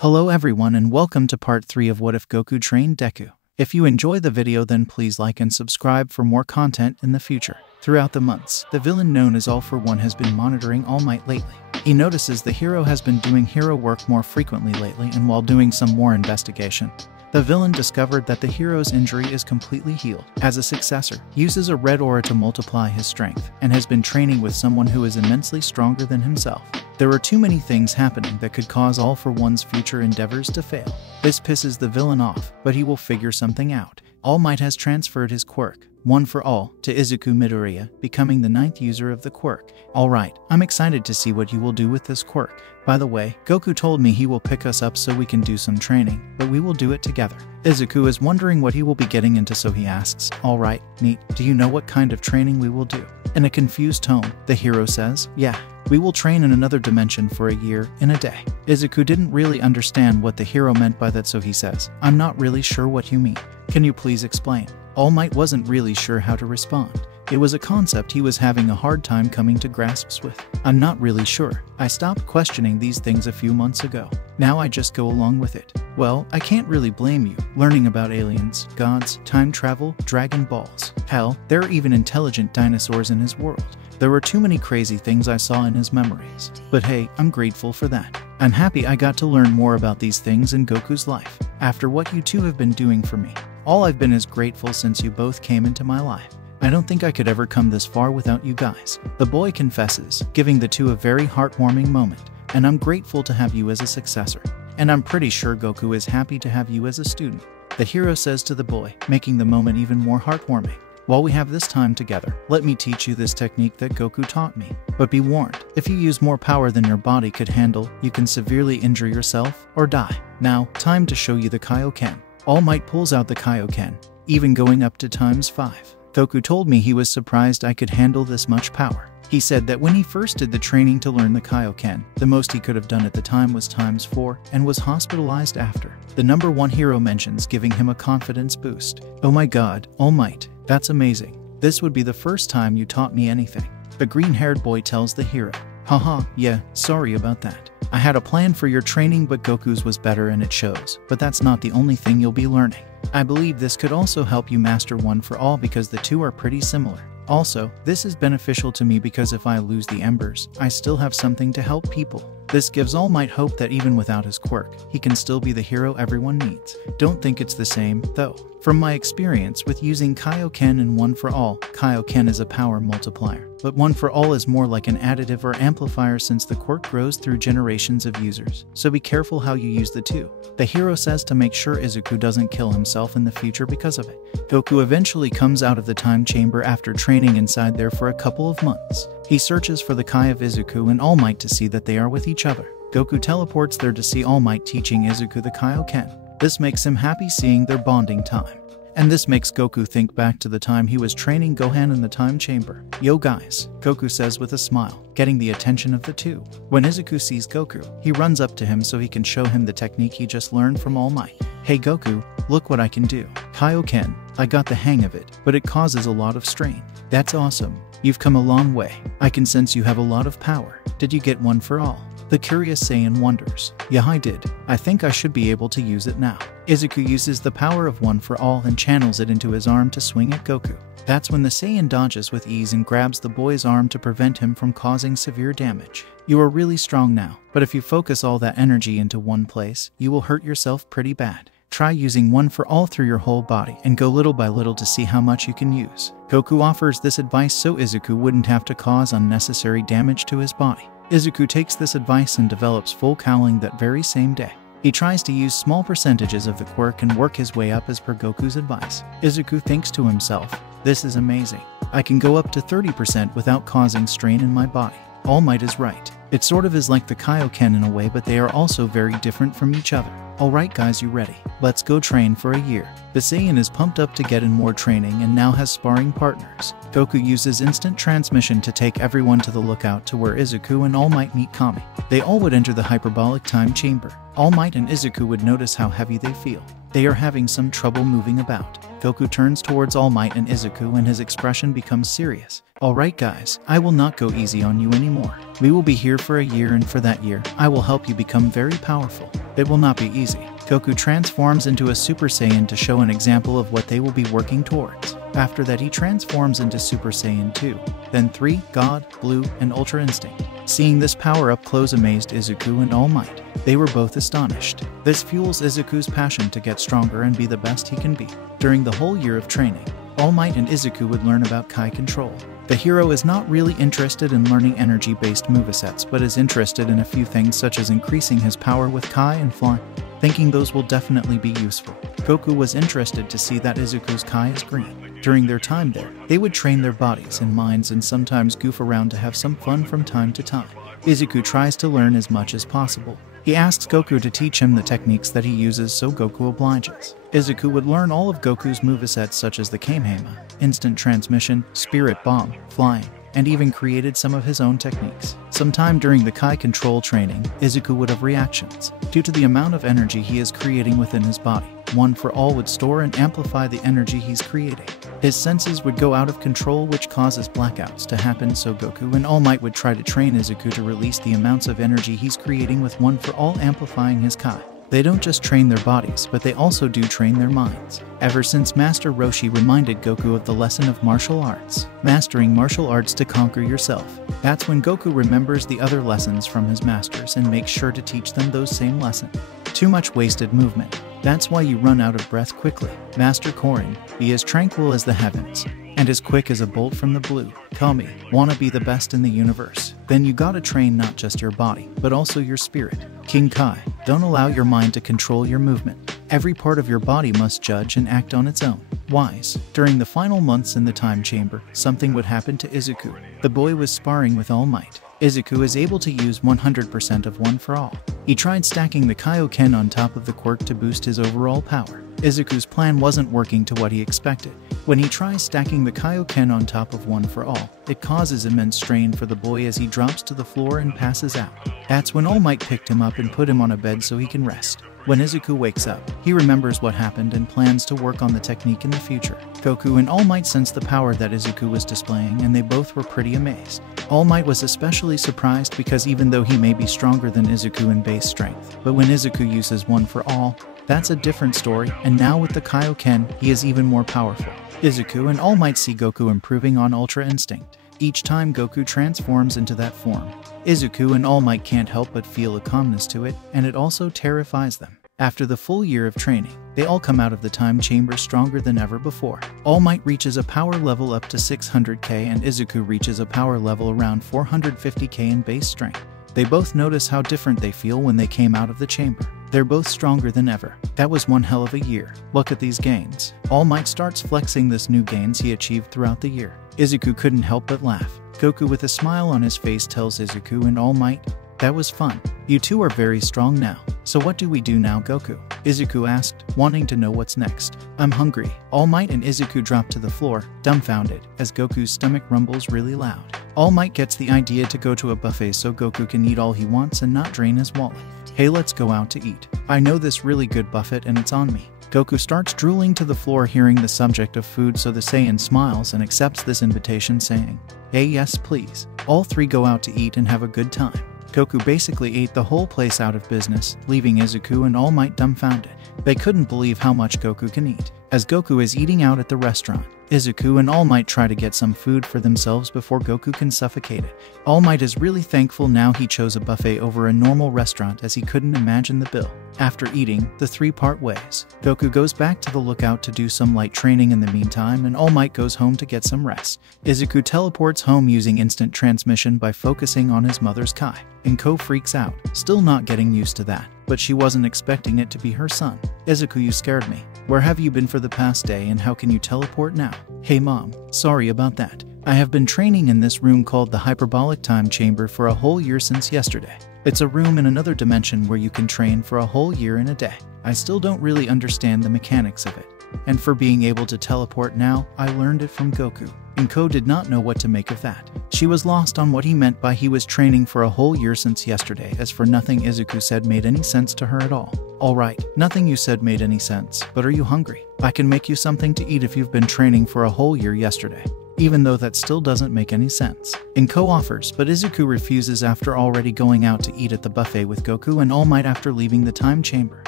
Hello everyone and welcome to part 3 of What If Goku Trained Deku. If you enjoy the video then please like and subscribe for more content in the future. Throughout the months, the villain known as All For One has been monitoring All Might lately. He notices the hero has been doing hero work more frequently lately, and while doing some more investigation, the villain discovered that the hero's injury is completely healed. As a successor, uses a red aura to multiply his strength, and has been training with someone who is immensely stronger than himself. There are too many things happening that could cause All For One's future endeavors to fail. This pisses the villain off, but he will figure something out. All Might has transferred his quirk, One for All, to Izuku Midoriya, becoming the 9th user of the quirk. Alright, I'm excited to see what you will do with this quirk. By the way, Goku told me he will pick us up so we can do some training, but we will do it together. Izuku is wondering what he will be getting into, so he asks, "Alright, neat, do you know what kind of training we will do?" In a confused tone, the hero says, "Yeah, we will train in another dimension for a year, in a day." Izuku didn't really understand what the hero meant by that, so he says, "I'm not really sure what you mean. Can you please explain?" All Might wasn't really sure how to respond. It was a concept he was having a hard time coming to grasps with. "I'm not really sure. I stopped questioning these things a few months ago. Now I just go along with it." "Well, I can't really blame you. Learning about aliens, gods, time travel, Dragon Balls. Hell, there are even intelligent dinosaurs in his world. There were too many crazy things I saw in his memories. But hey, I'm grateful for that. I'm happy I got to learn more about these things in Goku's life. After what you two have been doing for me, all I've been is grateful since you both came into my life. I don't think I could ever come this far without you guys." The boy confesses, giving the two a very heartwarming moment. "And I'm grateful to have you as a successor. And I'm pretty sure Goku is happy to have you as a student," the hero says to the boy, making the moment even more heartwarming. "While we have this time together, let me teach you this technique that Goku taught me. But be warned, if you use more power than your body could handle, you can severely injure yourself or die. Now, time to show you the Kaioken." All Might pulls out the Kaioken, even going up to ×5. "Goku told me he was surprised I could handle this much power. He said that when he first did the training to learn the Kaioken, the most he could have done at the time was ×4 and was hospitalized after." The number 1 hero mentions, giving him a confidence boost. "Oh my god, All Might, that's amazing. This would be the first time you taught me anything." The green-haired boy tells the hero, "Haha, yeah, sorry about that. I had a plan for your training, but Goku's was better and it shows. But that's not the only thing you'll be learning. I believe this could also help you master One for All because the two are pretty similar. Also, this is beneficial to me because if I lose the embers, I still have something to help people." This gives All Might hope that even without his quirk, he can still be the hero everyone needs. Don't think it's the same, though. From my experience with using Kaioken and One for All, Kaioken is a power multiplier, but One for All is more like an additive or amplifier since the quirk grows through generations of users. So be careful how you use the two. The hero says to make sure Izuku doesn't kill himself in the future because of it. Goku eventually comes out of the time chamber after training inside there for a couple of months. He searches for the Kai of Izuku and All Might to see that they are with each other. Goku teleports there to see All Might teaching Izuku the Kaioken. This makes him happy seeing their bonding time. And this makes Goku think back to the time he was training Gohan in the time chamber. "Yo guys," Goku says with a smile, getting the attention of the two. When Izuku sees Goku, he runs up to him so he can show him the technique he just learned from All Might. "Hey Goku, look what I can do. Kaioken, I got the hang of it, but it causes a lot of strain." "That's awesome. You've come a long way. I can sense you have a lot of power. Did you get One for All?" The curious Saiyan wonders. "Yeah, I did. I think I should be able to use it now." Izuku uses the power of One for All and channels it into his arm to swing at Goku. That's when the Saiyan dodges with ease and grabs the boy's arm to prevent him from causing severe damage. "You are really strong now, but if you focus all that energy into one place, you will hurt yourself pretty bad. Try using One for All through your whole body and go little by little to see how much you can use." Goku offers this advice so Izuku wouldn't have to cause unnecessary damage to his body. Izuku takes this advice and develops full cowling that very same day. He tries to use small percentages of the quirk and work his way up as per Goku's advice. Izuku thinks to himself, "This is amazing. I can go up to 30% without causing strain in my body." All Might is right. It sort of is like the Kaioken in a way, but they are also very different from each other. Alright guys, you ready? let's go train for a year. The Saiyan is pumped up to get in more training and now has sparring partners. Goku uses instant transmission to take everyone to the lookout to where Izuku and All Might meet Kami. They all would enter the hyperbolic time chamber. All Might and Izuku would notice how heavy they feel. They are having some trouble moving about. Goku turns towards All Might and Izuku and his expression becomes serious. Alright guys, I will not go easy on you anymore. We will be here for a year, and for that year, I will help you become very powerful. It will not be easy. Goku transforms into a Super Saiyan to show an example of what they will be working towards. After that, he transforms into Super Saiyan 2, then 3, God, Blue, and Ultra Instinct. Seeing this power up close amazed Izuku and All Might. They were both astonished. This fuels Izuku's passion to get stronger and be the best he can be. During the whole year of training, All Might and Izuku would learn about Kai control. The hero is not really interested in learning energy-based movesets, but is interested in a few things such as increasing his power with Kai and flying, thinking those will definitely be useful. Goku was interested to see that Izuku's Kai is green. During their time there, they would train their bodies and minds and sometimes goof around to have some fun from time to time. Izuku tries to learn as much as possible. He asks Goku to teach him the techniques that he uses, so Goku obliges. Izuku would learn all of Goku's movesets such as the Kamehameha, instant transmission, spirit bomb, flying, and even created some of his own techniques. Sometime during the Kai control training, Izuku would have reactions. Due to the amount of energy he is creating within his body, One for All would store and amplify the energy he's creating. His senses would go out of control, which causes blackouts to happen, so Goku and All Might would try to train Izuku to release the amounts of energy he's creating with One for All amplifying his Kai. They don't just train their bodies, but they also do train their minds. Ever since Master Roshi reminded Goku of the lesson of martial arts, mastering martial arts to conquer yourself. That's when Goku remembers the other lessons from his masters and makes sure to teach them those same lessons. Too much wasted movement. That's why you run out of breath quickly. Master Korin, be as tranquil as the heavens, and as quick as a bolt from the blue. Kami, wanna be the best in the universe? Then you gotta train not just your body, but also your spirit. King Kai, don't allow your mind to control your movement. Every part of your body must judge and act on its own. Wise. During the final months in the time chamber, something would happen to Izuku. The boy was sparring with All Might. Izuku is able to use 100% of One for All. He tried stacking the Kaioken on top of the quirk to boost his overall power. Izuku's plan wasn't working to what he expected. When he tries stacking the Kaioken on top of One for All, it causes immense strain for the boy as he drops to the floor and passes out. That's when All Might picked him up and put him on a bed so he can rest. When Izuku wakes up, he remembers what happened and plans to work on the technique in the future. Goku and All Might sensed the power that Izuku was displaying, and they both were pretty amazed. All Might was especially surprised because even though he may be stronger than Izuku in base strength, but when Izuku uses One for All, that's a different story, and now with the Kaioken, he is even more powerful. Izuku and All Might see Goku improving on Ultra Instinct. Each time Goku transforms into that form, Izuku and All Might can't help but feel a calmness to it, and it also terrifies them. After the full year of training, they all come out of the time chamber stronger than ever before. All Might reaches a power level up to 600k and Izuku reaches a power level around 450k in base strength. They both notice how different they feel when they came out of the chamber. They're both stronger than ever. That was one hell of a year. Look at these gains. All Might starts flexing this new gains he achieved throughout the year. Izuku couldn't help but laugh. Goku with a smile on his face tells Izuku and All Might, "That was fun. You two are very strong now. So what do we do now, Goku?" Izuku asked, wanting to know what's next. "I'm hungry." All Might and Izuku drop to the floor, dumbfounded, as Goku's stomach rumbles really loud. All Might gets the idea to go to a buffet so Goku can eat all he wants and not drain his wallet. "Hey, let's go out to eat. I know this really good buffet and it's on me." Goku starts drooling to the floor hearing the subject of food, so the Saiyan smiles and accepts this invitation, saying, "Hey, yes please." All three go out to eat and have a good time. Goku basically ate the whole place out of business, leaving Izuku and All Might dumbfounded. They couldn't believe how much Goku can eat. As Goku is eating out at the restaurant, Izuku and All Might try to get some food for themselves before Goku can suffocate it. All Might is really thankful now he chose a buffet over a normal restaurant as he couldn't imagine the bill. After eating, the three part ways. Goku goes back to the lookout to do some light training in the meantime, and All Might goes home to get some rest. Izuku teleports home using instant transmission by focusing on his mother's Kai. Inko freaks out, still not getting used to that, but she wasn't expecting it to be her son. "Izuku, you scared me. Where have you been for the past day and how can you teleport now?" "Hey mom, sorry about that. I have been training in this room called the Hyperbolic Time Chamber for a whole year since yesterday. It's a room in another dimension where you can train for a whole year in a day. I still don't really understand the mechanics of it. And for being able to teleport now, I learned it from Goku. Inko did not know what to make of that. She was lost on what he meant by he was training for a whole year since yesterday. As for nothing Izuku said made any sense to her at all. Alright, nothing you said made any sense, but are you hungry? I can make you something to eat if you've been training for a whole year yesterday. Even though that still doesn't make any sense. Inko offers, but Izuku refuses after already going out to eat at the buffet with Goku and All Might after leaving the time chamber.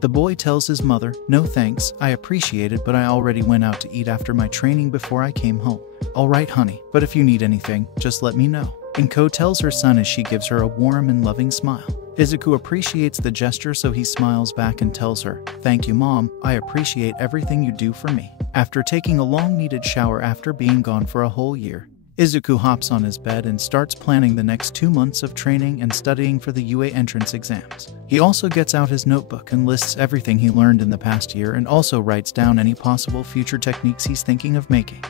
The boy tells his mother, "No thanks, I appreciate it, but I already went out to eat after my training before I came home." "Alright honey, but if you need anything, just let me know." Inko tells her son as she gives her a warm and loving smile. Izuku appreciates the gesture, so he smiles back and tells her, "Thank you mom, I appreciate everything you do for me." After taking a long-needed shower after being gone for a whole year, Izuku hops on his bed and starts planning the next 2 months of training and studying for the UA entrance exams. He also gets out his notebook and lists everything he learned in the past year and also writes down any possible future techniques he's thinking of making.